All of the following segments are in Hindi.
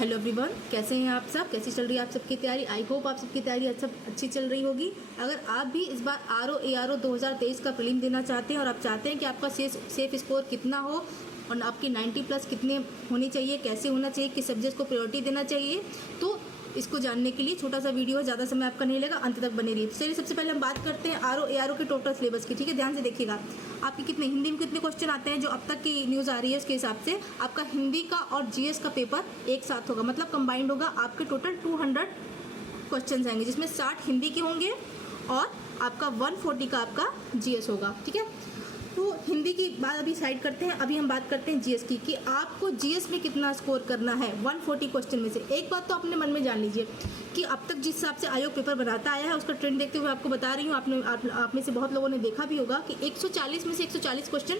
हेलो एवरीवन, कैसे हैं आप सब? कैसी चल रही है आप सबकी तैयारी? आई होप आप सबकी तैयारी सब अच्छी चल रही होगी। अगर आप भी इस बार ARO 2023 का प्रीलिम देना चाहते हैं और आप चाहते हैं कि आपका सेफ स्कोर कितना हो और आपकी 90 प्लस कितने होनी चाहिए, कैसे होना चाहिए, किस सब्जेक्ट को प्रायोरिटी देना चाहिए, तो इसको जानने के लिए छोटा सा वीडियो है, ज़्यादा समय आपका नहीं लगेगा, अंत तक बने रहिए। चलिए सबसे पहले हम बात करते हैं ARO के टोटल सिलेबस की। ठीक है, ध्यान से देखिएगा आपके कितने हिंदी में कितने क्वेश्चन आते हैं। जो अब तक की न्यूज़ आ रही है उसके हिसाब से आपका हिंदी का और GS का पेपर एक साथ होगा, मतलब कंबाइंड होगा। आपके टोटल 200 क्वेश्चन आएंगे, जिसमें 60 हिंदी के होंगे और आपका 140 का आपका GS होगा। ठीक है, तो हिंदी की बात अभी साइड करते हैं, अभी हम बात करते हैं GS की कि आपको GS में कितना स्कोर करना है 140 क्वेश्चन में से। एक बात तो अपने मन में जान लीजिए कि अब तक जिस हिसाब से आयोग पेपर बनाता आया है उसका ट्रेंड देखते हुए आपको बता रही हूँ, आप में से बहुत लोगों ने देखा भी होगा कि 140 में से 140 क्वेश्चन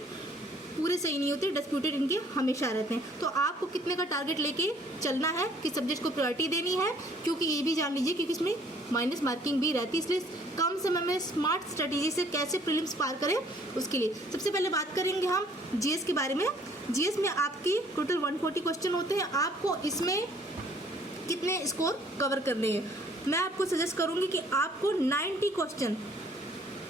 पूरे सही नहीं होते, डिस्प्यूटेड इनके हमेशा रहते हैं। तो आपको कितने का टारगेट लेके चलना है, किस सब्जेक्ट को प्रायोरिटी देनी है, क्योंकि ये भी जान लीजिए क्योंकि इसमें माइनस मार्किंग भी रहती है, इसलिए कम समय में स्मार्ट स्ट्रेटेजी से कैसे प्रीलिम्स पार करें उसके लिए सबसे पहले बात करेंगे हम GS के बारे में। GS में आपकी टोटल 140 क्वेश्चन होते हैं। आपको इसमें कितने स्कोर कवर करने हैं? मैं आपको सजेस्ट करूँगी कि आपको 90 क्वेश्चन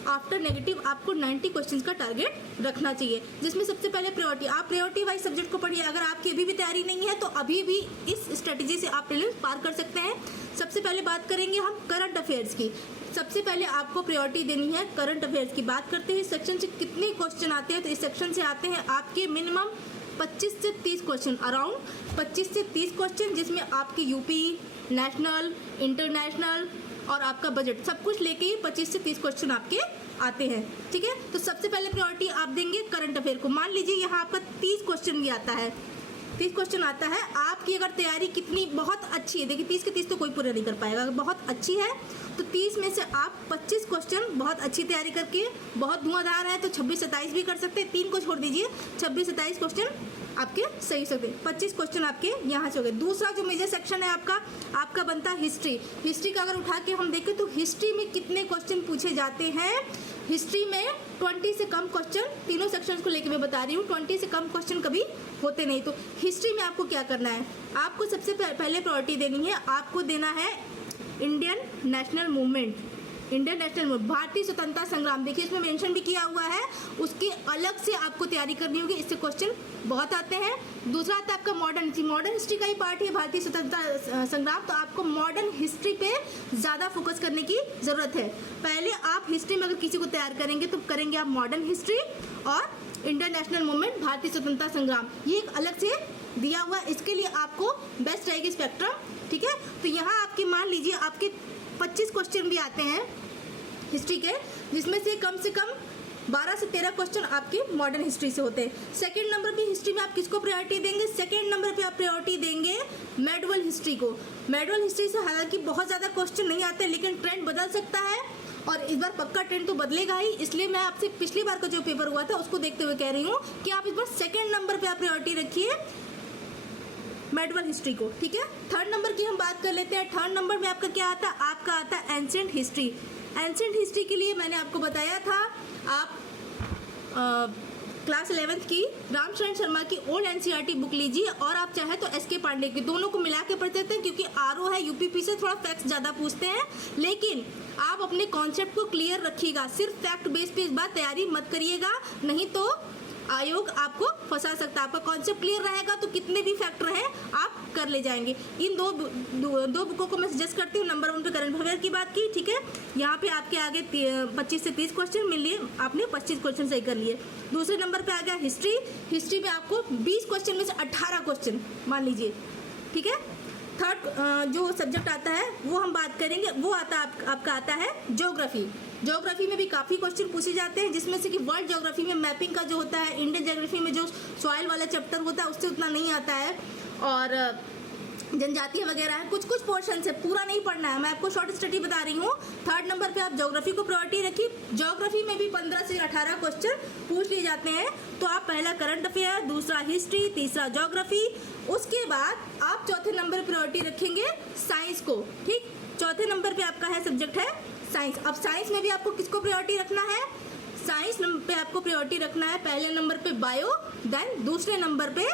आफ्टर नेगेटिव आपको 90 क्वेश्चंस का टारगेट रखना चाहिए, जिसमें सबसे पहले प्रायोरिटी, आप प्रायोरिटी वाइज सब्जेक्ट को पढ़िए। अगर आपकी अभी भी तैयारी नहीं है तो अभी भी इस स्ट्रेटेजी से आप प्रीलिम्स पार कर सकते हैं। सबसे पहले बात करेंगे हम करंट अफेयर्स की। सबसे पहले आपको प्रायोरिटी देनी है करंट अफेयर्स की। बात करते हैं इस सेक्शन से कितने क्वेश्चन आते हैं, तो इस सेक्शन से आते हैं आपके मिनिमम 25 से 30 क्वेश्चन, अराउंड 25 से 30 क्वेश्चन, जिसमें आपके यूपी, नेशनल, इंटरनेशनल और आपका बजट सब कुछ लेके ही 25 से 30 क्वेश्चन आपके आते हैं। ठीक है, तो सबसे पहले प्रायोरिटी आप देंगे करंट अफेयर को। मान लीजिए यहाँ आपका 30 क्वेश्चन भी आता है, 30 क्वेश्चन आता है। आपकी अगर तैयारी कितनी बहुत अच्छी है, देखिए 30 के 30 तो कोई पूरा नहीं कर पाएगा, अगर बहुत अच्छी है तो 30 में से आप 25 क्वेश्चन बहुत अच्छी तैयारी करके, बहुत धुआंधार है तो 26-27 भी कर सकते हैं, 3 को छोड़ दीजिए, 26-27 क्वेश्चन आपके सही सकते, 25 क्वेश्चन आपके यहाँ से हो गए। दूसरा जो मेजर सेक्शन है आपका बनता है हिस्ट्री। हिस्ट्री का अगर उठा के हम देखें तो हिस्ट्री में कितने क्वेश्चन पूछे जाते हैं? हिस्ट्री में 20 से कम क्वेश्चन, तीनों सेक्शंस को लेकर मैं बता रही हूँ, 20 से कम क्वेश्चन कभी होते नहीं। तो हिस्ट्री में आपको क्या करना है? आपको सबसे पहले प्रायोरिटी देनी है, आपको देना है इंडियन नेशनल मूवमेंट, भारतीय स्वतंत्रता संग्राम। देखिए इसमें मेंशन भी किया हुआ है, उसके अलग से आपको तैयारी करनी होगी, इससे क्वेश्चन बहुत आते हैं। दूसरा आता है आपका मॉडर्न हिस्ट्री का ही पार्ट है भारतीय स्वतंत्रता संग्राम, तो आपको मॉडर्न हिस्ट्री पे ज़्यादा फोकस करने की ज़रूरत है। पहले आप हिस्ट्री में अगर किसी को तैयार करेंगे तो करेंगे आप मॉडर्न हिस्ट्री और इंडियन नेशनल मूवमेंट, भारतीय स्वतंत्रता संग्राम, ये एक अलग से दिया हुआ, इसके लिए आपको बेस्ट रहेगी स्पेक्ट्रम। ठीक है, तो यहाँ आपके मान लीजिए आपके 25 क्वेश्चन भी आते हैं हिस्ट्री के, जिसमें से कम 12 से 13 क्वेश्चन आपके मॉडर्न हिस्ट्री से होते हैं। सेकंड नंबर पे हिस्ट्री में आप किसको प्रायोरिटी देंगे? सेकंड नंबर पे आप प्रायोरिटी देंगे मेडिवल हिस्ट्री को। मेडिवल हिस्ट्री से हालांकि बहुत ज़्यादा क्वेश्चन नहीं आते, लेकिन ट्रेंड बदल सकता है और इस बार पक्का ट्रेंड तो बदलेगा ही, इसलिए मैं आपसे पिछली बार का जो पेपर हुआ था उसको देखते हुए कह रही हूँ कि आप इस बार सेकेंड नंबर पर आप प्रायोरिटी रखिए मेडिवल हिस्ट्री को। ठीक है, थर्ड नंबर की हम बात कर लेते हैं। थर्ड नंबर में आपका क्या आता है? आपका आता है एंशिएंट हिस्ट्री। एंशिएंट हिस्ट्री के लिए मैंने आपको बताया था, आप क्लास 11th की रामशरण शर्मा की ओल्ड NCERT बुक लीजिए और आप चाहे तो SK पांडे की, दोनों को मिला के पढ़ते थे, क्योंकि RO है UPP से थोड़ा फैक्ट्स ज़्यादा पूछते हैं, लेकिन आप अपने कॉन्सेप्ट को क्लियर रखिएगा, सिर्फ फैक्ट बेस पे इस बार तैयारी मत करिएगा, नहीं तो आयोग आपको फंसा सकता है। आपका कॉन्सेप्ट क्लियर रहेगा तो कितने भी फैक्टर हैं आप कर ले जाएंगे। इन दो बुकों को मैं सजेस्ट करती हूँ। नंबर 1 पे करंट अफेयर की बात की, ठीक है, यहाँ पे आपके आगे 25 से 30 क्वेश्चन मिल लिए, आपने 25 क्वेश्चन सही कर लिए। दूसरे नंबर पे आ गया हिस्ट्री। हिस्ट्री में आपको 20 क्वेश्चन में से 18 क्वेश्चन मान लीजिए। ठीक है, थर्ड जो सब्जेक्ट आता है वो हम बात करेंगे, वो आपका आता है ज्योग्राफी। ज्योग्राफी में भी काफ़ी क्वेश्चन पूछे जाते हैं, जिसमें से कि वर्ल्ड ज्योग्राफी में मैपिंग का जो होता है, इंडियन ज्योग्राफी में जो सॉइल वाला चैप्टर होता है उससे उतना नहीं आता है, और जनजातीय वगैरह है, कुछ पोर्शन है, पूरा नहीं पढ़ना है, मैं आपको शॉर्ट स्टडी बता रही हूँ। थर्ड नंबर पे आप ज्योग्राफी को प्रायोरिटी रखिए। ज्योग्राफी में भी 15 से 18 क्वेश्चन पूछ लिए जाते हैं, तो आप पहला करंट अफेयर, दूसरा हिस्ट्री, तीसरा ज्योग्राफी, उसके बाद आप चौथे नंबर प्रायोरिटी रखेंगे साइंस को। ठीक, चौथे नंबर पे आपका है सब्जेक्ट है साइंस। अब साइंस में भी आपको किसको प्रायोरिटी रखना है? साइंस पे आपको प्रायोरिटी रखना है पहले नंबर पे बायो, देन दूसरे नंबर पे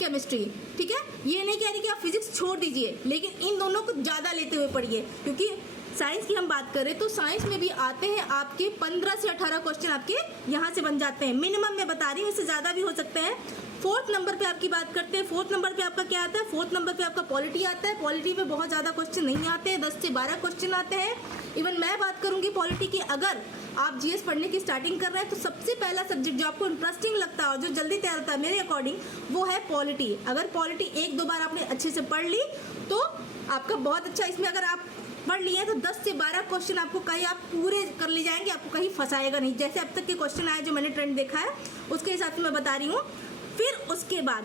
केमिस्ट्री, ठीक है। ये नहीं कह रही कि आप फिजिक्स छोड़ दीजिए, लेकिन इन दोनों को ज़्यादा लेते हुए पढ़िए, क्योंकि साइंस की हम बात करें तो साइंस में भी आते हैं आपके 15 से 18 क्वेश्चन आपके यहाँ से बन जाते हैं, मिनिमम मैं बता रही हूँ, इससे ज़्यादा भी हो सकते हैं। फोर्थ नंबर पे आपकी बात करते हैं, फोर्थ नंबर पे आपका क्या आता है, फोर्थ नंबर पे आपका पॉलिटी आता है। पॉलिटी पे बहुत ज़्यादा क्वेश्चन नहीं आते हैं, 10 से 12 क्वेश्चन आते हैं। इवन मैं बात करूँगी पॉलिटी की, अगर आप जीएस पढ़ने की स्टार्टिंग कर रहे हैं तो सबसे पहला सब्जेक्ट जो आपको इंटरेस्टिंग लगता है और जो जल्दी तैयार होता है मेरे अकॉर्डिंग, वो है पॉलिटी। अगर पॉलिटी 1-2 बार आपने अच्छे से पढ़ ली तो आपका बहुत अच्छा, इसमें अगर आप पढ़ लिए तो 10 से 12 क्वेश्चन आपको कहीं आप पूरे कर ले जाएंगे, आपको कहीं फंसाएगा नहीं। जैसे अब तक के क्वेश्चन आए जो मैंने ट्रेंड देखा है उसके हिसाब से मैं बता रही हूँ। फिर उसके बाद,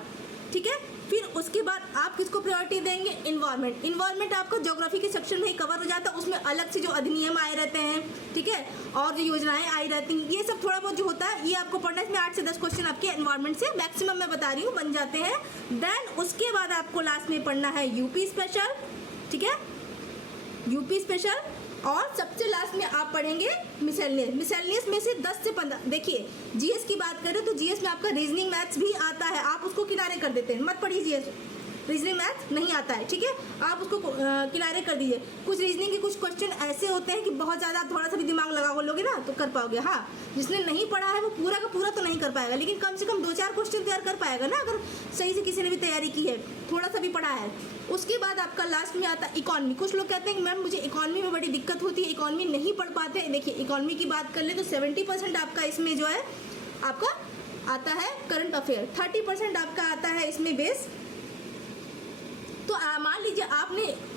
ठीक है, फिर उसके बाद आप किसको प्रायोरिटी देंगे, इन्वायरमेंट। इन्वायरमेंट आपका ज्योग्राफी के सेक्शन में ही कवर हो जाता है, उसमें अलग से जो अधिनियम आए रहते हैं, ठीक है, और जो योजनाएं आई रहती हैं, ये सब थोड़ा बहुत जो होता है ये आपको पढ़ना है। इसमें 8 से 10 क्वेश्चन आपके इन्वायरमेंट से मैक्सिमम मैं बता रही हूँ बन जाते हैं। देन उसके बाद आपको लास्ट में पढ़ना है यूपी स्पेशल, ठीक है, यूपी स्पेशल, और सबसे लास्ट में आप पढ़ेंगे मिसलेनियस। मिसलेनियस में से 10 से 15, देखिए जीएस की बात करें तो जीएस में आपका रीजनिंग मैथ्स भी आता है, आप उसको किनारे कर देते हैं, मत पढ़िए जीएस, रीजनिंग मैथ्स नहीं आता है, ठीक है, आप उसको किनारे कर दीजिए। कुछ रीजनिंग के कुछ क्वेश्चन ऐसे होते हैं कि बहुत ज़्यादा आप थोड़ा सा भी दिमाग लगा लोगे ना तो कर पाओगे। हाँ, जिसने नहीं पढ़ा है वो पूरा का पूरा तो नहीं कर पाएगा, लेकिन कम से कम 2-4 क्वेश्चन तैयार कर पाएगा ना, अगर सही से किसी ने भी तैयारी की है, थोड़ा सा भी पढ़ा है। उसके बाद आपका लास्ट में आता है इकॉनमी। कुछ लोग कहते हैं कि मैम मुझे इकॉनमी में बड़ी दिक्कत होती है, इकॉनमी नहीं पढ़ पाते हैं। देखिए इकॉनमी की बात कर ले तो 70% आपका इसमें जो है आपका आता है करंट अफेयर, 30% आपका आता है इसमें बेस। तो मान लीजिए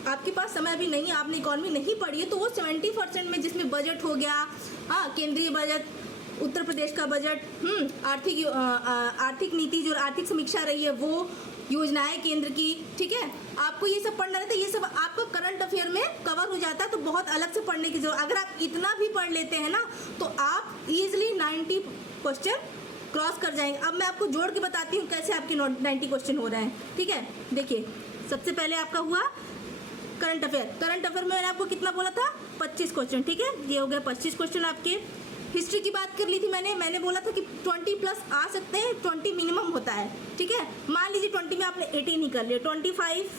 आपके पास समय अभी नहीं है, आपने इकॉनमी नहीं पढ़ी है, तो वो 70% में जिसमें बजट हो गया, हाँ, केंद्रीय बजट, उत्तर प्रदेश का बजट, आर्थिक नीति जो आर्थिक समीक्षा रही है वो, योजनाएं केंद्र की, ठीक है, आपको ये सब पढ़ना रहता है। ये सब आपको करंट अफेयर में कवर हो जाता है, तो बहुत अलग से पढ़ने की जरूरत। अगर आप इतना भी पढ़ लेते हैं ना तो आप इजीली 90 क्वेश्चन क्रॉस कर जाएंगे। अब मैं आपको जोड़ के बताती हूँ कैसे आपके 90 क्वेश्चन हो रहे हैं, ठीक है। देखिए सबसे पहले आपका हुआ करंट अफेयर। करंट अफेयर में मैंने आपको कितना बोला था, 25 क्वेश्चन, ठीक है, ये हो गया 25 क्वेश्चन आपके। हिस्ट्री की बात कर ली थी मैंने बोला था कि 20+ आ सकते हैं, 20 मिनिमम होता है, ठीक है। मान लीजिए 20 में आपने 18 ही कर लिया, 25,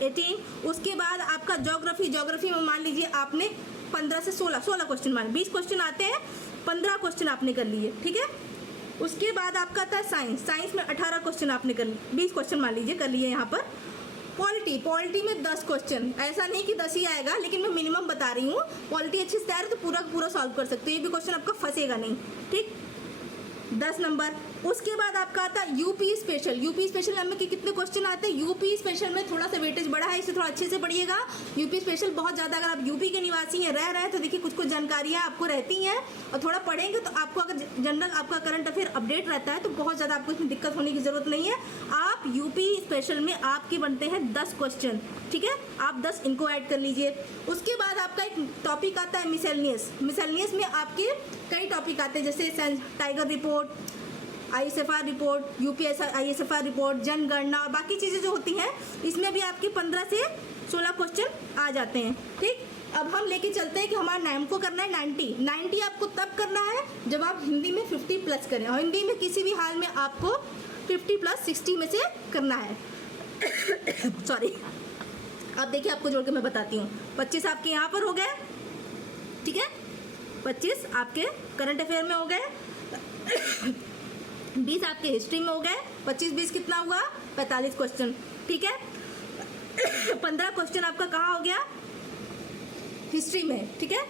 18। उसके बाद आपका ज्योग्राफी में मान लीजिए आपने 15 से 16 क्वेश्चन, मान 20 क्वेश्चन आते हैं, 15 क्वेश्चन आपने कर लिए, ठीक है। उसके बाद आपका था साइंस में 18 क्वेश्चन आपने कर लिए, 20 क्वेश्चन मान लीजिए कर लिए यहाँ पर। पॉलिटी में 10 क्वेश्चन, ऐसा नहीं कि 10 ही आएगा, लेकिन मैं मिनिमम बता रही हूँ। पॉलिटी अच्छे से तैयार है तो पूरा का पूरा सॉल्व कर सकते हो, ये भी क्वेश्चन आपका फंसेगा नहीं, ठीक, 10 नंबर। उसके बाद आपका आता है यूपी स्पेशल में कितने क्वेश्चन आते हैं। यूपी स्पेशल में थोड़ा सा वेटेज बड़ा है, इसे थोड़ा अच्छे से पढ़िएगा। यूपी स्पेशल बहुत ज़्यादा, अगर आप यूपी के निवासी हैं, रह रहे हैं, तो देखिए कुछ जानकारियाँ आपको रहती हैं, और थोड़ा पढ़ेंगे तो आपको अगर जनरल आपका करंट अफेयर अपडेट रहता है तो बहुत ज़्यादा आपको इसमें दिक्कत होने की ज़रूरत नहीं है। आप यूपी स्पेशल में आपके बनते हैं 10 क्वेश्चन, ठीक है, आप 10 इनको ऐड कर लीजिए। उसके बाद आपका एक टॉपिक आता है मिसलेनियस में आपके कई टॉपिक आते हैं, जैसे tiger report, ISFR report, ISFR report, जनगणना और बाकी चीज़ें जो होती हैं, इसमें भी आपके 15 से 16 क्वेश्चन आ जाते हैं, ठीक। अब हम लेके चलते हैं कि हमारा नाम को करना है 90 आपको तब करना है जब आप हिंदी में 50+ करें, और हिंदी में किसी भी हाल में आपको 50+ 60 में से करना है। सॉरी, अब देखिए आपको जोड़ के मैं बताती हूँ। 25 आपके यहाँ पर हो गए, ठीक है, 25 आपके करंट अफेयर में हो गए, 20 आपके हिस्ट्री में हो गए, 25-20 कितना हुआ, 45 क्वेश्चन, ठीक है। 15 क्वेश्चन आपका कहाँ हो गया, हिस्ट्री में, ठीक है,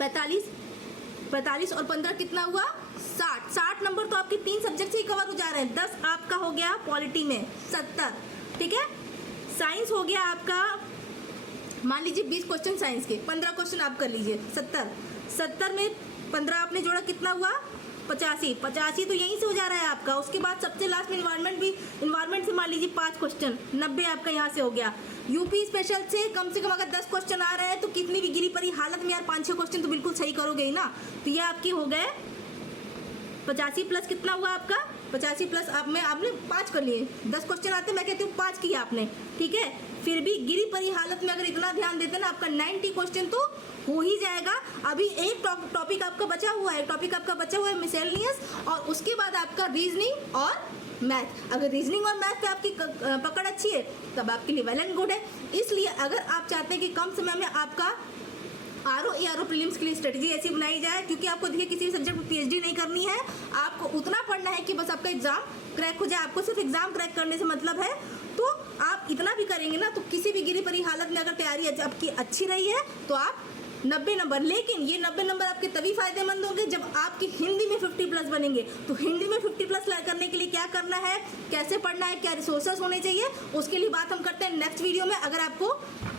45 और 15 कितना हुआ, 60 नंबर तो आपके 3 सब्जेक्ट से ही कवर हो जा रहे हैं। 10 आपका हो गया पॉलिटी में, 70, ठीक है। साइंस हो गया आपका, मान लीजिए 20 क्वेश्चन साइंस के, 15 क्वेश्चन आप कर लीजिए, 70 में 15 आपने जोड़ा कितना हुआ, 85 तो यहीं से हो जा रहा है आपका। उसके बाद सबसे लास्ट में इन्वायरमेंट से मान लीजिए 5 क्वेश्चन, 90 आपका यहाँ से हो गया। यूपी स्पेशल से कम अगर 10 क्वेश्चन आ रहे हैं तो कितनी भी गिरी पड़ी हालत में यार 5-6 क्वेश्चन तो बिल्कुल सही करोगे ही ना। तो ये आपके हो गए 85+ कितना हुआ आपका, 85+ आपने 5 कर लिए, 10 क्वेश्चन आते, मैं कहती हूँ 5 किया आपने, ठीक है। फिर भी गिरी पड़ी हालत में अगर इतना ध्यान देते ना, आपका 90 क्वेश्चन तो हो ही जाएगा। अभी एक टॉपिक आपका बचा हुआ है मिसलेनियस, और उसके बाद आपका रीजनिंग और मैथ। अगर रीजनिंग और मैथ पे आपकी पकड़ अच्छी है तब आपके लिए वेल एंड गुड है। इसलिए अगर आप चाहते हैं कि कम समय में आपका आरओ प्रीलिम्स के लिए स्ट्रेटजी ऐसी बनाई जाए, क्योंकि आपको देखिए किसी भी सब्जेक्ट में पीएचडी नहीं करनी है, आपको उतना पढ़ना है कि बस आपका एग्जाम क्रैक हो जाए। आपको सिर्फ एग्जाम क्रैक करने से मतलब है, तो आप इतना भी करेंगे ना तो किसी भी गिरी पड़ी हालत में अगर तैयारी आपकी अच्छी रही है तो आप 90 नंबर, लेकिन ये 90 नंबर आपके तभी फायदेमंद होंगे जब आपकी हिंदी में 50+ बनेंगे। तो हिंदी में 50+ करने के लिए क्या करना है, कैसे पढ़ना है, क्या रिसोर्सेस होने चाहिए, उसके लिए बात हम करते हैं नेक्स्ट वीडियो में। अगर आपको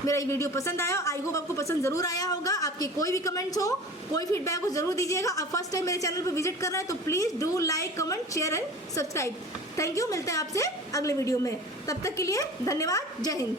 मेरा ये वीडियो पसंद आया, आई होप आपको पसंद जरूर आया होगा। आपके कोई भी कमेंट्स हो, कोई फीडबैक हो जरूर दीजिएगा। आप फर्स्ट टाइम मेरे चैनल पर विजिट कर रहे हैं तो please do like, comment, share and subscribe. Thank you, मिलते हैं आपसे अगले वीडियो में। तब तक के लिए धन्यवाद, जय हिंद।